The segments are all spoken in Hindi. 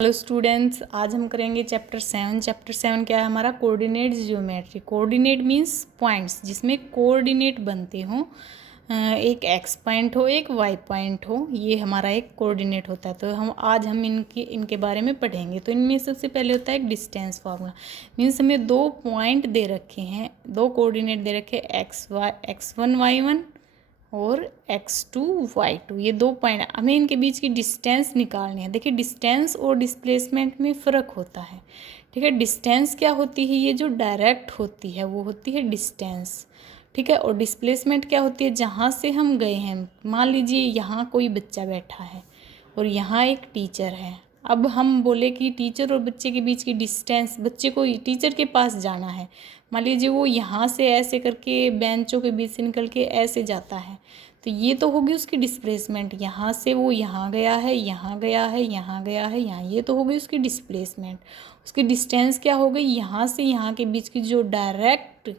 हेलो स्टूडेंट्स, आज हम करेंगे चैप्टर 7। चैप्टर 7 क्या है हमारा? Coordinate geometry. Coordinate means points जिसमें कोऑर्डिनेट बनते हों, एक एक्स पॉइंट हो एक वाई पॉइंट हो, ये हमारा एक कोऑर्डिनेट होता है। तो हम इनके बारे में पढ़ेंगे। तो इनमें सबसे पहले होता है एक डिस्टेंस फार्मूला। मीन्स हमें दो पॉइंट दे रखे हैं, दो कोऑर्डिनेट दे रखे हैं, x1 y1 और x2 y2। ये दो पॉइंट, हमें इनके बीच की डिस्टेंस निकालनी है। देखिए, डिस्टेंस और डिस्प्लेसमेंट में फ़र्क होता है। ठीक है, डिस्टेंस क्या होती है? ये जो डायरेक्ट होती है वो होती है डिस्टेंस। ठीक है, और डिस्प्लेसमेंट क्या होती है? जहाँ से हम गए हैं, मान लीजिए यहाँ कोई बच्चा बैठा है और यहाँ एक टीचर है। अब हम बोले कि टीचर और बच्चे के बीच की डिस्टेंस, बच्चे को टीचर के पास जाना है, मान लीजिए वो यहाँ से ऐसे करके बेंचों के बीच से निकल के ऐसे जाता है, तो ये तो होगी उसकी डिस्प्लेसमेंट। यहाँ से वो यहाँ गया है, यहाँ गया है, यहाँ गया है, यहाँ, ये तो होगी उसकी डिस्प्लेसमेंट। उसकी डिस्टेंस क्या हो गई? यहाँ से यहाँ के बीच की जो डायरेक्ट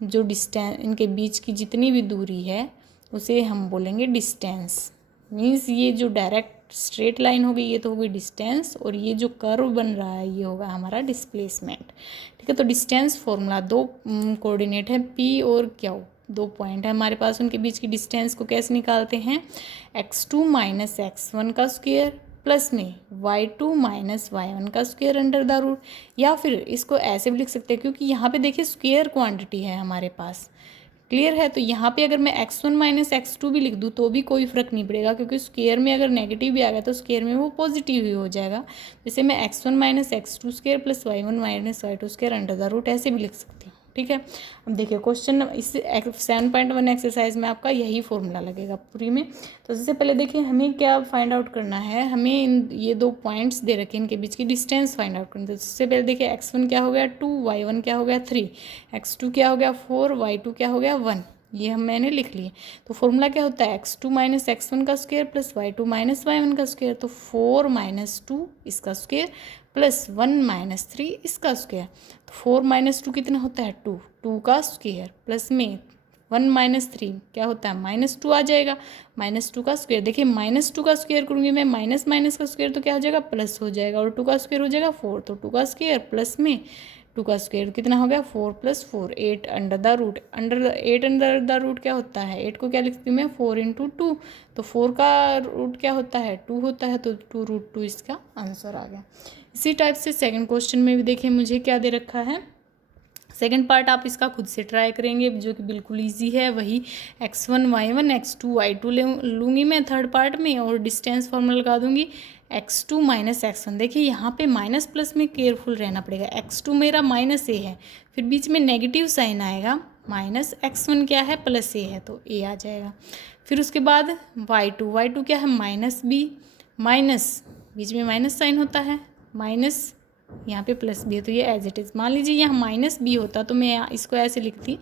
जो डिस्टेंस, इनके बीच की जितनी भी दूरी है उसे हम बोलेंगे डिस्टेंस। मीन्स ये जो डायरेक्ट स्ट्रेट लाइन होगी ये तो होगी डिस्टेंस, और ये जो कर्व बन रहा है ये होगा हमारा डिस्प्लेसमेंट। ठीक है, तो डिस्टेंस फॉर्मूला, दो कोऑर्डिनेट है P और Q, दो पॉइंट है हमारे पास, उनके बीच की डिस्टेंस को कैसे निकालते हैं? x2 माइनस x1 का स्क्वायर प्लस में y2 माइनस y1 का स्क्वायर अंडर द रूट। या फिर इसको ऐसे भी लिख सकते हैं, क्योंकि यहाँ पे देखिए स्क्वायर क्वांटिटी है हमारे पास। क्लियर है? तो यहाँ पे अगर मैं x1 माइनस x2 भी लिख दूँ तो भी कोई फ़र्क नहीं पड़ेगा, क्योंकि स्क्वायर में अगर नेगेटिव भी आ गया तो स्क्वायर में वो पॉजिटिव ही हो जाएगा। जैसे मैं x1 minus x2 square plus y1 minus y2 square under the root ऐसे भी लिख सकती हूँ। ठीक है, अब देखिए क्वेश्चन इस 7.1 एक्सरसाइज में आपका यही फॉर्मूला लगेगा पूरी में। तो सबसे पहले देखिए हमें क्या फाइंड आउट करना है, हमें ये दो पॉइंट्स दे रखे हैं, इनके बीच की डिस्टेंस फाइंड आउट करनी है। तो सबसे पहले देखिए x1 क्या हो गया 2, y1 क्या हो गया 3, x2 क्या हो गया 4, y2 क्या हो गया 1। ये मैंने लिख लिए। तो फॉर्मूला क्या होता है? x2 माइनस x1 का square plus y2 minus y1 का स्क्वायर। तो 4 माइनस 2 इसका स्क्वायर प्लस 1 माइनस 3 इसका स्क्वायर। तो 4 माइनस 2 कितना होता है? 2, 2 का स्क्वायर प्लस में 1 माइनस 3 क्या होता है? माइनस 2 आ जाएगा, माइनस 2 का स्क्वायर। देखिए माइनस 2 का स्क्वायर करूँगी मैं, माइनस माइनस का स्क्वायर तो क्या हो जाएगा? प्लस हो जाएगा, और 2 का स्क्वायर हो जाएगा 4, तो 2 का स्क्वायर प्लस में 2 का स्क्वायर कितना हो गया? 4 plus 4 8 under the root. Eight under the root क्या होता है? 8 को क्या लिखती हूँ मैं? 4 इंटू 2। तो 4 का रूट क्या होता है? 2 होता है, तो 2√2 इसका आंसर आ गया। इसी टाइप से सेकंड क्वेश्चन में भी देखिए मुझे क्या दे रखा है। सेकंड पार्ट आप इसका खुद से ट्राई करेंगे, जो कि बिल्कुल इजी है। वही x1 y1 x2 y2 लूँगी मैं थर्ड पार्ट में, और डिस्टेंस फार्मूला लगा दूँगी x2 माइनस x1। देखिए यहाँ पे माइनस प्लस में केयरफुल रहना पड़ेगा। x2 मेरा माइनस a है, फिर बीच में नेगेटिव साइन आएगा, माइनस x1 क्या है? प्लस a है, तो a आ जाएगा। फिर उसके बाद y2 क्या है? माइनस b, माइनस बीच में माइनस साइन होता है, माइनस यहाँ पे प्लस बी है, तो ये एज इट इज़। मान लीजिए यहाँ माइनस बी होता तो मैं इसको ऐसे लिखती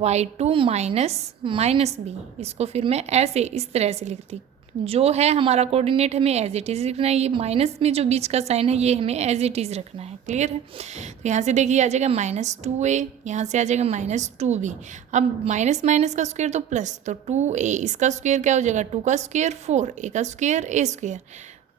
y2 माइनस माइनस बी, इसको फिर मैं ऐसे इस तरह से लिखती। जो है हमारा कोऑर्डिनेट हमें एज इट इज़ लिखना है, ये माइनस में जो बीच का साइन है ये हमें एज इट इज़ रखना है। क्लियर है? तो यहाँ से देखिए आ जाएगा -2a, यहाँ से आ जाएगा -2b। अब माइनस माइनस का स्क्वायर तो प्लस, तो 2a, इसका स्क्वायर क्या हो जाएगा? 2 का स्क्वायर 4, a का स्क्वायर a स्क्वायर,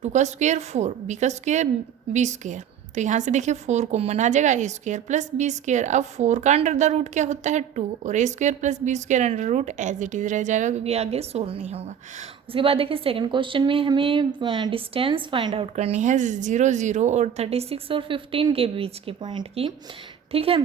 2 का स्क्वायर 4, b का स्क्वायर b स्क्वायर। तो यहाँ से देखिए 4 कॉमन आ जाएगा, a square plus b square. अब 4 का अंडर द रूट क्या होता है? 2, और a square plus b square under root as it is रह जाएगा, क्योंकि आगे सोल्व नहीं होगा। उसके बाद देखिए सेकंड क्वेश्चन में हमें डिस्टेंस फाइंड आउट करनी है 0 0 और 36 और 15 के बीच के पॉइंट की। ठीक है,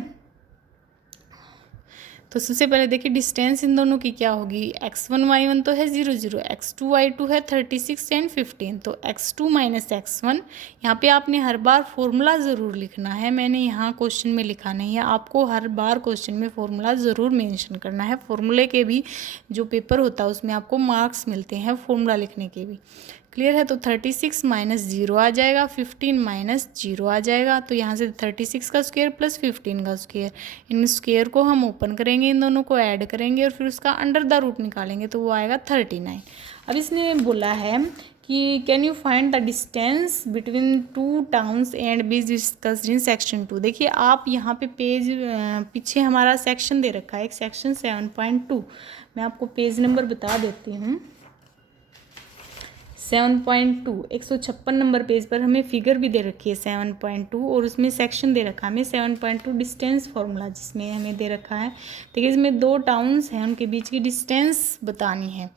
तो सबसे पहले देखिए डिस्टेंस इन दोनों की क्या होगी? x1 y1 तो है 0 0, x2 y2 है 36 एंड 15। तो x2 माइनस x1, यहाँ पे आपने हर बार फॉर्मूला ज़रूर लिखना है। मैंने यहाँ क्वेश्चन में लिखा नहीं है, आपको हर बार क्वेश्चन में फॉर्मूला ज़रूर मेंशन करना है। फॉर्मूले के भी जो पेपर होता है उसमें आपको मार्क्स मिलते हैं फॉर्मूला लिखने के भी। क्लियर है? तो 36 माइनस 0 आ जाएगा, 15 माइनस 0 आ जाएगा। तो यहाँ से 36 का स्क्वायर प्लस 15 का स्क्वायर, इन स्क्वायर को हम ओपन करेंगे, इन दोनों को ऐड करेंगे और फिर उसका अंडर द रूट निकालेंगे, तो वो आएगा 39। अब इसने बोला है कि can you find the distance between two towns and be discussed in section 2। देखिए आप यहाँ पे पेज पीछे हमारा सेक्शन दे रखा है, एक सेक्शन 7.2। मैं आपको पेज नंबर बता देती हूँ। 7.2 156 नंबर पेज पर हमें फिगर भी दे रखी है 7.2 और उसमें सेक्शन दे रखा है हमें 7.2 डिस्टेंस फॉर्मूला, जिसमें हमें दे रखा है। देखिए इसमें दो टाउन्स हैं, उनके बीच की डिस्टेंस बतानी है।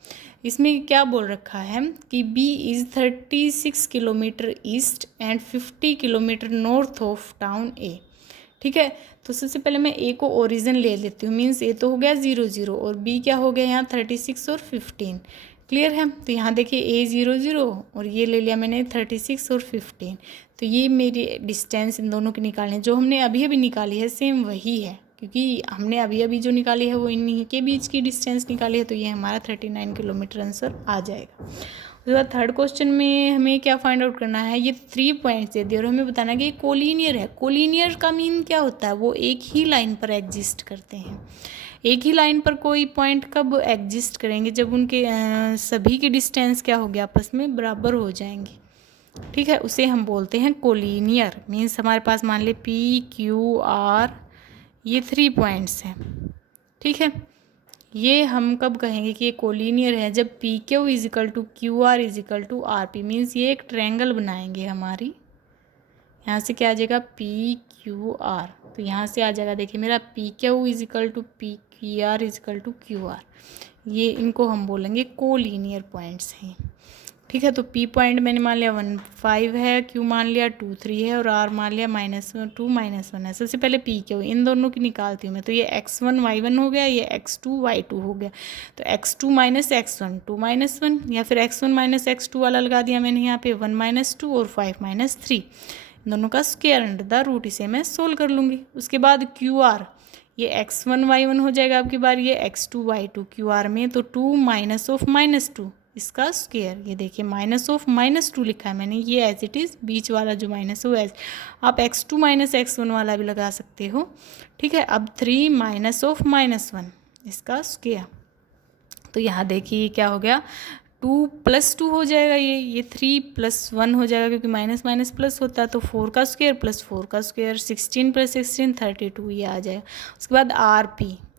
इसमें क्या बोल रखा है कि B is 36 kilometre east and 50 kilometre north of town A। ठीक है, तो सबसे पहले मैं A को ओरिजिन ले लेती हूँ, मीन्स A तो हो गया 0 0 और B क्या हो गया यहाँ 36 और 15। क्लियर है, तो यहाँ देखिए A 0 0 और ये ले लिया मैंने 36 और 15। तो ये मेरी डिस्टेंस इन दोनों की निकालनी है। जो हमने अभी अभी निकाली है सेम वही है, क्योंकि हमने अभी अभी जो निकाली है वो इन्हीं के बीच की डिस्टेंस निकाली है, तो ये हमारा 39 किलोमीटर आंसर आ जाएगा। उसके बाद थर्ड क्वेश्चन में हमें क्या फाइंड आउट करना है, ये 3 पॉइंट्स दे दिए और हमें बताना है कि ये कोलिनियर है। कोलिनियर का मीन क्या होता है, वो एक ही लाइन पर एग्जिस्ट करते हैं। एक ही लाइन पर कोई पॉइंट कब एग्जिस्ट करेंगे, जब उनके सभी की डिस्टेंस क्या होगी, आपस में बराबर हो जाएंगी। ठीक है, उसे हम बोलते हैं कोलिनियर। मीन्स हमारे पास मान ली PQR ये 3 पॉइंट्स हैं। ठीक है, ये हम कब कहेंगे कि ये कोलिनियर है, जब PQ equal to QR equal to RP। Means ये एक ट्रायंगल बनाएंगे हमारी। यहाँ से क्या आ जाएगा PQR, तो यहाँ से आ जाएगा देखिए मेरा PQ equal to PR equal to QR। ये इनको हम बोलेंगे कोलिनियर पॉइंट्स हैं। ठीक है, तो P पॉइंट मैंने मान लिया 1 5 है, Q मान लिया 2 3 है और R मान लिया -2 -1 है। सबसे पहले PQ इन दोनों की निकालती हूँ मैं, तो ये x1 y1 हो गया, ये x2 y2 हो गया। तो x2 माइनस x1 2 -1, या फिर x1 माइनस x2 वाला लगा दिया मैंने यहाँ पे 1 -2 और 5 -3, इन दोनों का स्क्वायर अंडर द रूट, इसे मैं सोल्व कर लूँगी। उसके बाद QR ये x1 y1 हो जाएगा आपकी बार, ये x2 y2 QR में, तो 2 माइनस ऑफ -2 इसका स्क्वायर। ये देखिए माइनस ऑफ -2 लिखा है मैंने, ये एज इट इज़ बीच वाला जो माइनस हो एज, आप x2 माइनस x1 वाला भी लगा सकते हो। ठीक है, अब 3 माइनस ऑफ -1 इसका स्क्वायर। तो यहाँ देखिए क्या हो गया, 2 + 2 हो जाएगा, ये 3 + 1 हो जाएगा, क्योंकि माइनस माइनस प्लस होता है, तो 4 का स्क्वायर + 4 का स्क्वायर, 16 + 16 32 ये आ जाएगा। उसके बाद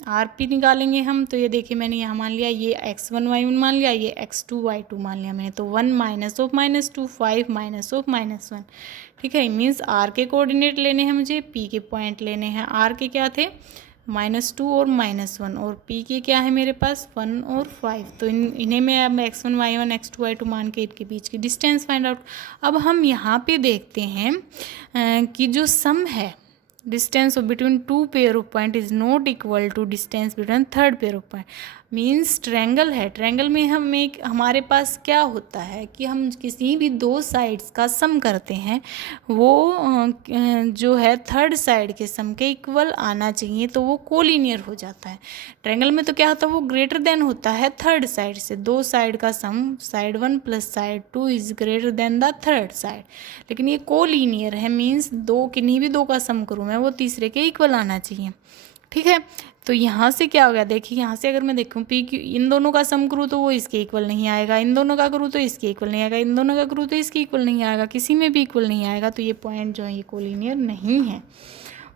RP निकालेंगे हम, तो ये देखिए मैंने यहाँ मान लिया ये x1 y1 मान लिया, ये x2 y2 मान लिया मैंने, तो 1 माइनस ऑफ -2 5 माइनस ऑफ -1। ठीक है, मीन्स R के कोऑर्डिनेट लेने हैं मुझे, P के पॉइंट लेने हैं। R के क्या थे -2 और -1, और P के क्या है मेरे पास 1 और 5। तो इन्हें मैं अब x1 y1 x2 y2 मान के इनके बीच की डिस्टेंस फाइंड आउट। अब हम यहाँ पे देखते हैं कि जो सम है distance between 2 pair of point is not equal to distance between third pair of point. Means triangle है, ट्रायंगल में हमारे पास क्या होता है कि हम किसी भी 2 साइड्स का सम करते हैं, वो जो है थर्ड साइड के सम के इक्वल आना चाहिए, तो वो कोलिनियर हो जाता है। ट्रायंगल में तो क्या होता है, वो ग्रेटर देन होता है थर्ड साइड से, 2 साइड का sum side 1 + side 2 is greater than the third side. लेकिन ये कोलिनियर है, मीन्स किन्हीं भी 2 का सम करूँ मैं, वो तीसरे के इक्वल आना चाहिए। ठीक है, तो यहाँ से क्या हो गया, देखिए यहाँ से अगर मैं देखूँ PQ इन दोनों का सम करूँ तो वो इसके इक्वल नहीं आएगा, इन दोनों का करूँ तो इसके इक्वल नहीं आएगा, इन दोनों का करूँ तो इसके इक्वल नहीं आएगा, किसी में भी इक्वल नहीं आएगा, तो ये पॉइंट जो है ये कोलिनियर नहीं है।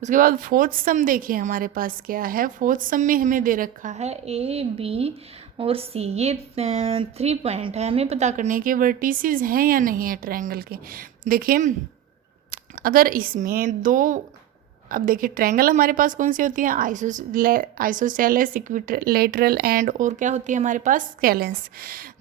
उसके बाद फोर्थ सम देखिए हमारे पास क्या है। फोर्थ सम में हमें दे रखा है A B और C, ये 3 पॉइंट है, हमें पता करने के वर्टिसेस हैं या नहीं है ट्रायंगल के। देखिए अगर इसमें 2, अब देखिए ट्रायंगल हमारे पास कौन सी होती है, आइसोसेलेस, इक्विलेटरल एंड और क्या होती है हमारे पास स्केलेंस।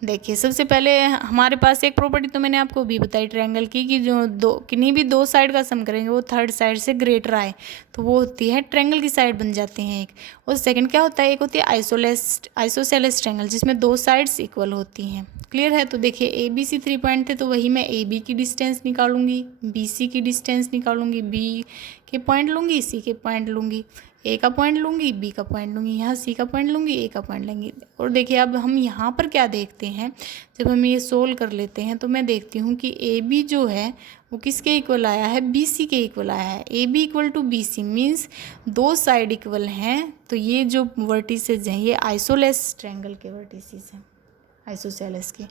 देखिए सबसे पहले हमारे पास एक प्रॉपर्टी तो मैंने आपको भी बताई ट्रायंगल की, कि जो किन्हीं भी 2 साइड का सम करेंगे वो थर्ड साइड से ग्रेटर आए, तो वो होती है ट्रायंगल की साइड बन जाते हैं एक। और सेकंड क्या होता है, एक होती है आइसोसेलेस ट्रायंगल, जिसमें 2 साइड्स इक्वल होती हैं। क्लियर है, तो देखिए ABC 3 पॉइंट थे, तो वही मैं AB की डिस्टेंस निकालूंगी, BC की डिस्टेंस निकालूंगी, B के पॉइंट लूँगी, C के पॉइंट लूँगी, A का पॉइंट लूँगी, B का पॉइंट लूँगी, यहाँ C का पॉइंट लूँगी, A का पॉइंट लेंगे। और देखिए अब हम यहाँ पर क्या देखते हैं, जब हम ये सोल्व कर लेते हैं तो मैं देखती हूँ कि AB जो है वो किसके इक्वल आया है, BC के इक्वल आया है। AB = BC means 2 side equal हैं, तो ये जो वर्टिसेस हैं ये आइसोलेस ट्रायंगल के वर्टिसेस हैं, आइसोसेलेस के।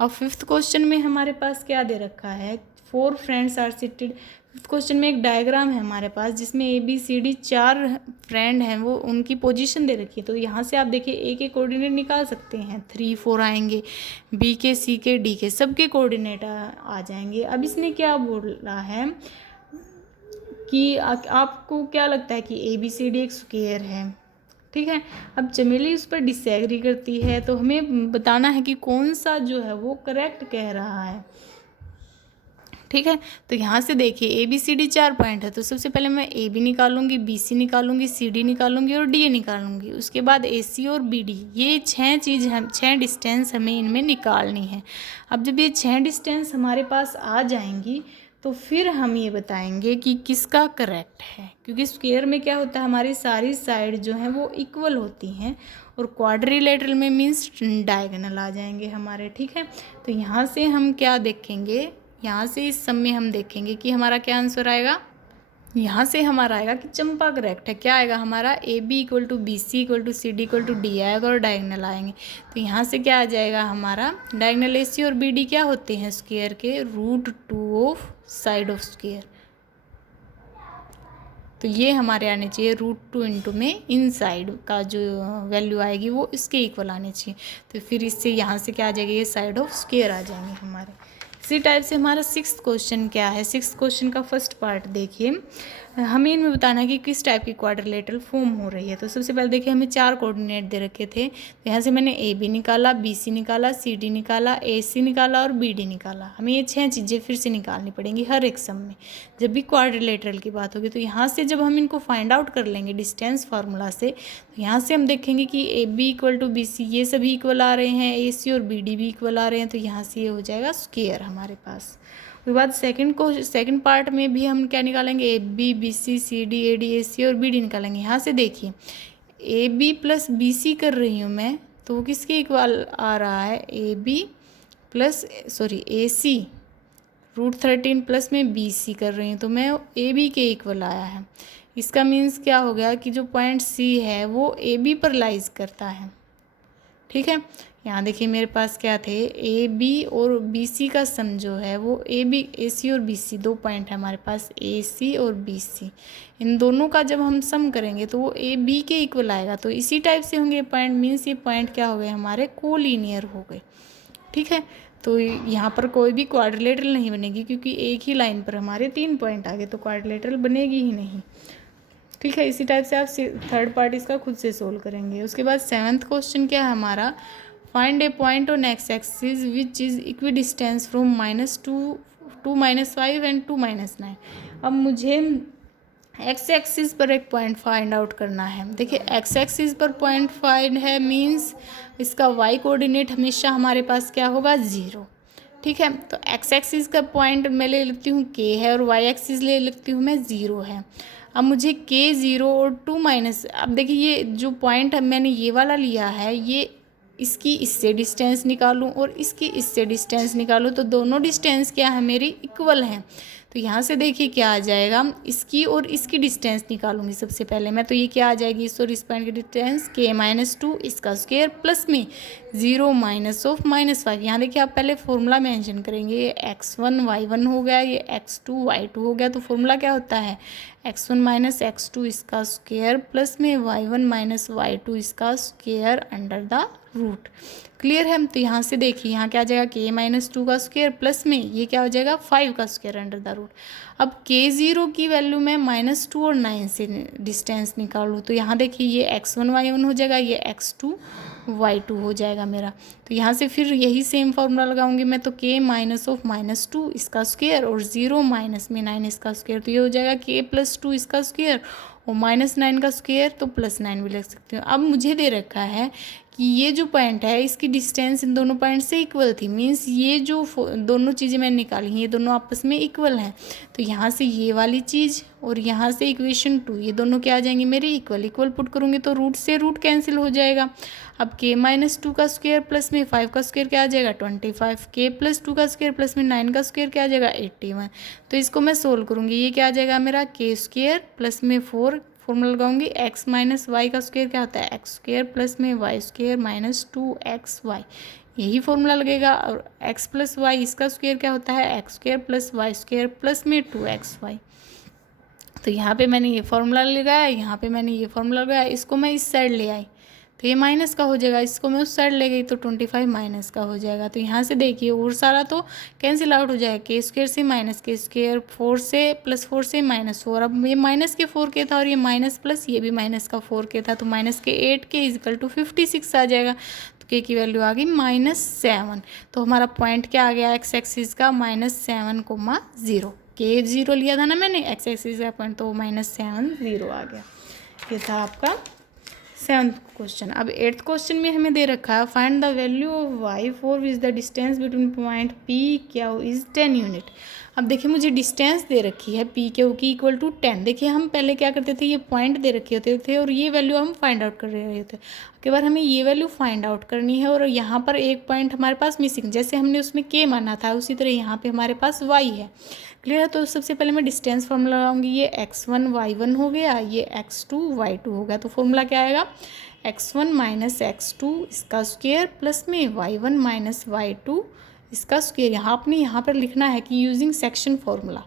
अब 5th क्वेश्चन में हमारे पास क्या दे रखा है, 4 friends are seated. Fifth question में एक डायग्राम है हमारे पास जिसमें ABCD 4 फ्रेंड हैं, वो उनकी पोजीशन दे रखी है। तो यहाँ से आप देखिए ए के कोऑर्डिनेट निकाल सकते हैं, 3 4 आएंगे, बी के, सी के, डी के, सबके कोऑर्डिनेट आ जाएंगे। अब इसने क्या बोला है कि आपको क्या लगता है कि ABCD एक स्क्वायर है, ठीक है। अब चमेली उस पर डिसएग्री करती है, तो हमें बताना है कि कौन सा जो है वो करेक्ट कह रहा है, ठीक है। तो यहाँ से देखिए ABCD 4 पॉइंट है, तो सबसे पहले मैं AB निकालूंगी, BC निकालूंगी, CD निकालूंगी और DA निकालूंगी। उसके बाद AC और BD, ये 6 डिस्टेंस हमें इनमें निकालनी है। अब जब ये 6 डिस्टेंस हमारे पास आ जाएंगी तो फिर हम ये बताएंगे कि किसका करेक्ट है, क्योंकि स्क्वायर में क्या होता है, हमारी सारी साइड जो हैं वो इक्वल होती हैं, और क्वाड्रिलेटरल में मीन्स डायगोनल आ जाएंगे हमारे, ठीक है। तो यहाँ से हम क्या देखेंगे, यहाँ से इस सम में हम देखेंगे कि हमारा क्या आंसर आएगा। यहाँ से हमारा आएगा कि चंपा करेक्ट है। क्या आएगा हमारा, AB equal to BC equal to CD equal to D आएगा और डायगोनल आएंगे। तो यहाँ से क्या आ जाएगा हमारा, डायगोनल AC और BD क्या होते हैं स्क्वायर के, √2 ऑफ साइड ऑफ स्क्वायर। तो ये हमारे आने चाहिए √2 इंटू में इन साइड का जो वैल्यू आएगी वो इसके इक्वल आने चाहिए। तो फिर इससे यहाँ से क्या आ जाएगी, ये साइड ऑफ स्क्वायर आ जाएंगे हमारे। इसी टाइप से हमारा 6th क्वेश्चन क्या है। 6th क्वेश्चन का फर्स्ट पार्ट देखिए, हमें इनमें बताना है कि किस टाइप की क्वाड्रिलेटरल फॉर्म हो रही है। तो सबसे पहले देखिए हमें 4 कोऑर्डिनेट दे रखे थे, तो यहाँ से मैंने AB निकाला, BC निकाला, CD निकाला, AC निकाला और BD निकाला। हमें ये 6 चीज़ें फिर से निकालनी पड़ेंगी हर एक सम में जब भी क्वाड्रिलेटरल की बात होगी। तो यहाँ से जब हम इनको फाइंड आउट कर लेंगे डिस्टेंस फार्मूला से, तो यहाँ से हम देखेंगे कि AB इक्वल टू BC ये सभी इक्वल आ रहे हैं, AC और BD भी इक्वल आ रहे हैं, तो यहाँ से ये हो जाएगा स्क्वायर हमारे पास। उसके बाद सेकंड पार्ट में भी हम क्या निकालेंगे, AB BC CD AD AC और BD निकालेंगे। यहाँ से देखिए AB प्लस BC कर रही हूँ मैं, तो वो किसके इक्वल आ रहा है, AC √13 प्लस में BC कर रही हूँ, तो मैं AB के इक्वल आया है। इसका मीन्स क्या हो गया कि जो पॉइंट C है वो AB पर लाइज करता है, ठीक है। यहाँ देखिए मेरे पास क्या थे, AB और BC का सम जो है वो AC और BC 2 पॉइंट है हमारे पास, AC और BC, इन दोनों का जब हम सम करेंगे तो वो AB के इक्वल आएगा। तो इसी टाइप से होंगे पॉइंट, मीन्स ये पॉइंट क्या हो गए हमारे, कोलिनियर हो गए, ठीक है। तो यहाँ पर कोई भी क्वाड्रिलेटरल नहीं बनेगी, क्योंकि एक ही लाइन पर हमारे 3 पॉइंट आ गए, तो क्वाड्रिलेटरल बनेगी ही नहीं, ठीक है। इसी टाइप से आप थर्ड पार्ट इसका खुद से सोल्व करेंगे। उसके बाद 7th क्वेश्चन क्या है हमारा, find A point on x axis which is equi distance from -2 to -5 and 2 -9। अब मुझे एक्स एक्सिस पर एक पॉइंट फाइंड आउट करना है। देखिए एक्स एक्सिस पर पॉइंट फाइंड है, मीन्स इसका वाई कोऑर्डिनेट हमेशा हमारे पास क्या होगा, 0, ठीक है। तो एक्स एक्सिस का पॉइंट मैं ले लेती हूँ K है, और वाई एक्सिस ले लेती हूँ मैं 0 है। अब मुझे K 0 और 2 माइनस, अब देखिए ये जो पॉइंट मैंने ये वाला लिया है, ये इसकी इससे डिस्टेंस निकालूं और इसकी इससे डिस्टेंस निकालूं, तो दोनों डिस्टेंस क्या है मेरी, इक्वल हैं। तो यहाँ से देखिए क्या आ जाएगा, इसकी और इसकी डिस्टेंस निकालूंगी सबसे पहले मैं, तो ये क्या आ जाएगी, इस और इस पॉइंट की डिस्टेंस K -2 इसका स्क्वायर प्लस में 0 माइनस ऑफ -5। यहाँ देखिए आप पहले फॉर्मूला मेंशन करेंगे, ये x1 y1 हो गया, ये x2 y2 हो गया। तो फॉर्मूला क्या होता है, x1 माइनस x2 इसका स्क्वायर प्लस में y1 माइनस y2 इसका square under the root. Clear है। तो यहाँ से देखिए यहाँ क्या आ जाएगा, K -2 का स्क्वायर प्लस में ये क्या हो जाएगा, 5 का स्क्वायर अंडर द रूट। अब K0 की वैल्यू मैं -2 और 9 से डिस्टेंस निकालूँ, तो यहाँ देखिए ये x1 y1 हो जाएगा, ये x2 y2 हो जाएगा मेरा। तो यहाँ से फिर यही सेम फार्मूला लगाऊंगी मैं, तो K -2 इसका स्क्वायर और 0 माइनस में 9 इसका स्क्वायर, तो ये हो जाएगा K +2 इसका स्क्वायर और -9 का स्क्वायर, तो +9 भी लिख सकती हूँ। अब मुझे दे रखा है कि ये जो पॉइंट है इसकी डिस्टेंस इन दोनों पॉइंट से इक्वल थी, मीन्स ये जो दोनों चीज़ें मैंने निकाली हैं ये दोनों आपस में इक्वल हैं। तो यहाँ से ये वाली चीज़ और यहाँ से इक्वेशन 2 ये दोनों क्या आ जाएंगे मेरे, इक्वल पुट करूँगी तो रूट से रूट कैंसिल हो जाएगा। अब K -2 का स्क्वायर प्लस में 5 का स्क्वायर क्या आ जाएगा, 25। K +2 का स्क्वायर प्लस में 9 का स्क्वायर क्या आ जाएगा, 81। तो इसको मैं सोल्व करूँगी, ये क्या आ जाएगा मेरा, K² प्लस में 4 फॉर्मूला लगाऊंगी, x - y का स्क्वायर क्या होता है, x² प्लस में y² -2xy, यही फॉर्मूला लगेगा। और x प्लस वाई इसका स्क्वायर क्या होता है, x square plus y square plus में 2xy। तो यहाँ पे मैंने ये फॉर्मूला लगाया, यहाँ पे मैंने ये फॉर्मूला लगाया, इसको मैं इस साइड ले आई तो ये माइनस का हो जाएगा, इसको मैं उस साइड ले गई तो 25 माइनस का हो जाएगा। तो यहाँ से देखिए और सारा तो कैंसिल आउट हो जाएगा, के स्क्वायर से माइनस के स्क्वायर, 4 से प्लस 4 से -4। अब ये माइनस के 4 के था और ये माइनस प्लस ये भी माइनस का 4 के था, तो माइनस के 8 के इजिकल टू 56 आ जाएगा। तो के की वैल्यू आ गई -7। तो हमारा पॉइंट क्या आ गया एक्स एक्सिस का, -7,0। के 0 लिया था ना मैंने एक्स एक्सिस का पॉइंट, तो -7 0 आ गया। ये था आपका 7th क्वेश्चन। अब 8th क्वेश्चन में हमें दे रखा है find the value of y for which the distance between point P Q is 10 unit. अब देखिए मुझे डिस्टेंस दे रखी है P Q की इक्वल टू 10। देखिए हम पहले क्या करते थे, ये पॉइंट दे रखे होते थे और ये वैल्यू हम फाइंड आउट कर रहे होते। के बाद हमें ये वैल्यू फाइंड आउट करनी है और यहाँ पर एक पॉइंट हमारे पास मिसिंग, जैसे हमने उसमें K माना था उसी तरह यहाँ पे हमारे पास y है। क्लियर है। तो सबसे पहले मैं डिस्टेंस फॉर्मूला लगाऊंगी, ये x1 y1 हो गया, ये x2 y2 हो गया। तो फॉर्मूला क्या आएगा, x1 माइनस x2 इसका स्क्वायर प्लस में y1 माइनस y2 इसका स्क्वायर। यहाँ पर लिखना है कि यूजिंग सेक्शन फॉर्मूला,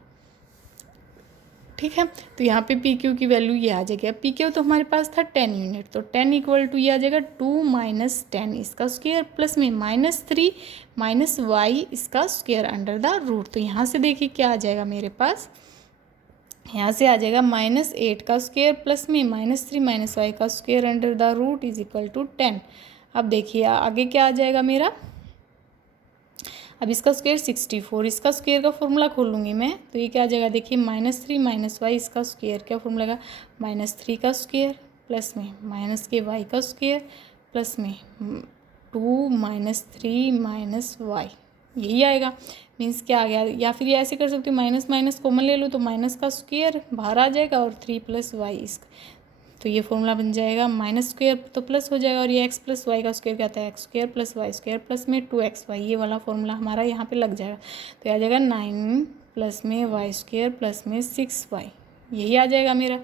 ठीक है। तो यहाँ पे पी क्यू की वैल्यू ये आ जाएगी। अब पी क्यू तो हमारे पास था 10 यूनिट, तो 10 इक्वल टू ये आ जाएगा 2 माइनस 10 इसका स्क्वायर प्लस में -3 माइनस वाई इसका स्क्वायर अंडर द रूट। तो यहाँ से देखिए क्या आ जाएगा मेरे पास, यहाँ से आ जाएगा -8 का स्क्वायर प्लस में -3 माइनस वाई का square under the root is equal to 10। अब देखिए आगे क्या आ जाएगा मेरा, अब इसका स्क्वायर 64, इसका स्क्वायर का फॉर्मूला खोलूँगी मैं तो ये क्या आ जाएगा, देखिए -3 माइनस वाई इसका स्क्वायर क्या फॉर्मूला का, -3 का स्क्वायर प्लस में माइनस के वाई का स्क्वायर प्लस में 2 माइनस 3 माइनस वाई, यही आएगा। मीन्स क्या आ गया, या फिर ये ऐसे कर सकते हो माइनस माइनस कॉमन ले लो तो माइनस का स्क्वायर बाहर आ जाएगा और 3 प्लस वाई इसका, तो ये फॉर्मूला बन जाएगा माइनस स्क्वायर तो प्लस हो जाएगा और ये एक्स प्लस वाई का स्क्वायर क्या आता है, x square plus y square plus में 2xy, ये वाला फॉर्मूला हमारा यहाँ पे लग जाएगा। तो आ जाएगा 9 प्लस में वाई स्क्वायर प्लस में 6y, यही आ जाएगा मेरा,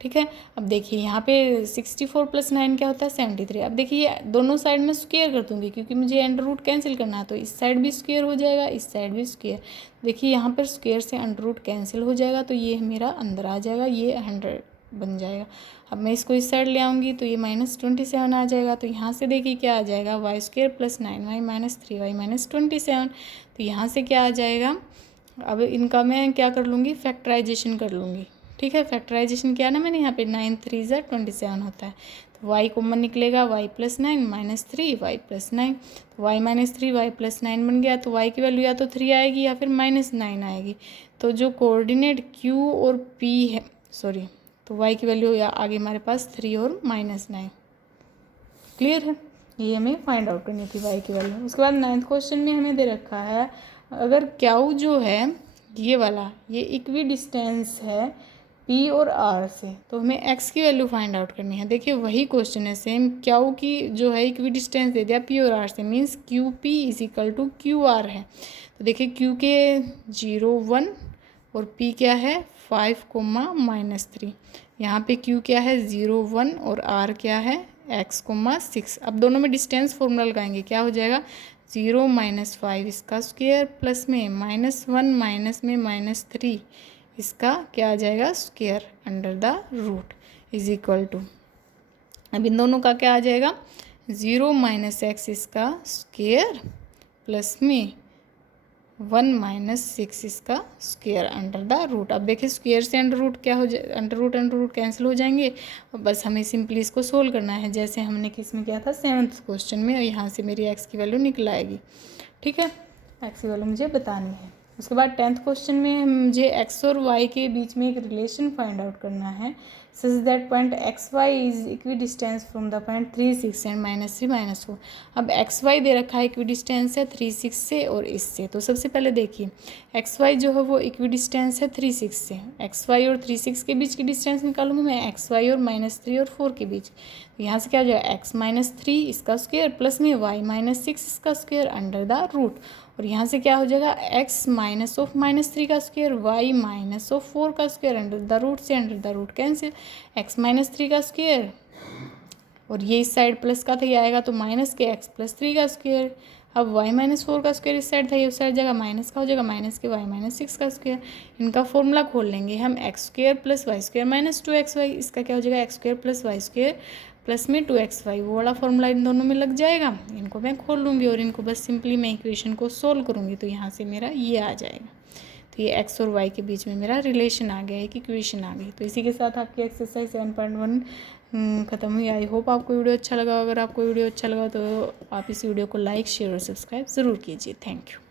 ठीक है। अब देखिए यहाँ पे 64 प्लस 9 क्या होता है 73। अब देखिए दोनों साइड में स्क्वायर कर दूँगी क्योंकि मुझे अंडर रूट कैंसिल करना है, तो इस साइड भी स्क्वायर हो जाएगा इस साइड भी स्क्वायर। देखिए यहाँ पर स्क्वायर से अंडर रूट कैंसिल हो जाएगा तो ये मेरा अंदर आ जाएगा, ये 100 बन जाएगा। अब मैं इसको इस साइड ले आऊँगी तो ये -27 आ जाएगा। तो यहाँ से देखिए क्या आ जाएगा, y square plus 9y minus 3y minus 27। तो यहाँ से क्या आ जाएगा, अब इनका मैं क्या कर लूँगी, फैक्टराइजेशन कर लूँगी, ठीक है। फैक्टराइजेशन किया ना मैंने, यहाँ पे 9 3 ज़ा 27 होता है, तो y कॉमन निकलेगा, y plus 9 minus 3 y plus 9, तो y माइनस 3 y प्लस 9 बन गया। तो y की वैल्यू या तो 3 आएगी या फिर -9 आएगी। तो जो कोऑर्डिनेट q और p है, सॉरी, तो y की वैल्यू आगे हमारे पास 3 और -9। क्लियर है, ये हमें फाइंड आउट करनी थी y की वैल्यू। उसके बाद 9th क्वेश्चन में हमें दे रखा है अगर क्यू जो है ये वाला, ये इक्वी डिस्टेंस है p और r से, तो हमें x की वैल्यू फाइंड आउट करनी है। देखिए वही क्वेश्चन है सेम, क्यू की जो है इक्वी डिस्टेंस दे दिया p और r से, means QP is equal to QR है। तो देखिए Q के 0 1 और P क्या है 5, -3। यहाँ पे Q क्या है 0 1 और R क्या है x, 6। अब दोनों में डिस्टेंस फॉर्मूला लगाएंगे, क्या हो जाएगा 0 माइनस 5 इसका स्क्वायर प्लस में -1 माइनस में -3 इसका क्या आ जाएगा square under the root is equal to, अब इन दोनों का क्या आ जाएगा 0 माइनस x इसका स्क्वायर प्लस में 1 माइनस 6 इसका स्क्वायर अंडर द रूट। अब देखिए स्क्वायर से अंडर रूट क्या हो जाए, अंडर रूट कैंसिल हो जाएंगे और बस हमें सिंपली इसको सोल्व करना है जैसे हमने किस में किया था 7th क्वेश्चन में। और यहाँ से मेरी x की वैल्यू निकल आएगी, ठीक है, x की वैल्यू मुझे बतानी है। उसके बाद 10th क्वेश्चन में मुझे x और y के बीच में एक रिलेशन फाइंड आउट करना है such that point xy is equi distance from the point 3 6 and -3 -4। अब xy दे रखा है इक्वी डिस्टेंस है 3 6 से और इससे। तो सबसे पहले देखिए xy जो है वो इक्वी डिस्टेंस है 3 6 से, xy और 3 6 के बीच की डिस्टेंस निकालूंगी मैं xy और -3 और 4 के बीच। तो यहाँ से क्या हो जाएगा x -3 इसका स्क्वायर प्लस में y -6 इसका स्क्वायर अंडर द रूट, और यहाँ से क्या हो जाएगा x माइनस ऑफ -3 का स्क्वायर y माइनस ऑफ 4 का स्क्वायर अंडर द रूट से under the root cancel, x -3 का स्क्वायर और ये इस साइड प्लस का था, ये आएगा तो माइनस के एक्स प्लस 3 का स्क्वायर। अब y माइनस 4 का स्क्वायर इस साइड था, ये उस साइड जगह माइनस का हो जाएगा, माइनस के y माइनस 6 का स्क्वायर। इनका फॉर्मूला खोल लेंगे हम, x square plus y square minus 2xy, इसका क्या हो जाएगा x square plus y square plus में 2xy, वो वाला फॉर्मूला इन दोनों में लग जाएगा। इनको मैं खोल लूँगी और इनको बस सिंपली मैं इक्वेशन को सोल्व करूँगी, तो यहाँ से मेरा ये आ जाएगा। तो ये x और y के बीच में मेरा रिलेशन आ गया, एक इक्वेशन आ गई। तो इसी के साथ आपकी एक्सरसाइज 7.1 ख़त्म हुई। आई होप आपको वीडियो अच्छा लगा। अगर आपको वीडियो अच्छा लगा तो आप इस वीडियो को लाइक शेयर और सब्सक्राइब ज़रूर कीजिए। Thank you.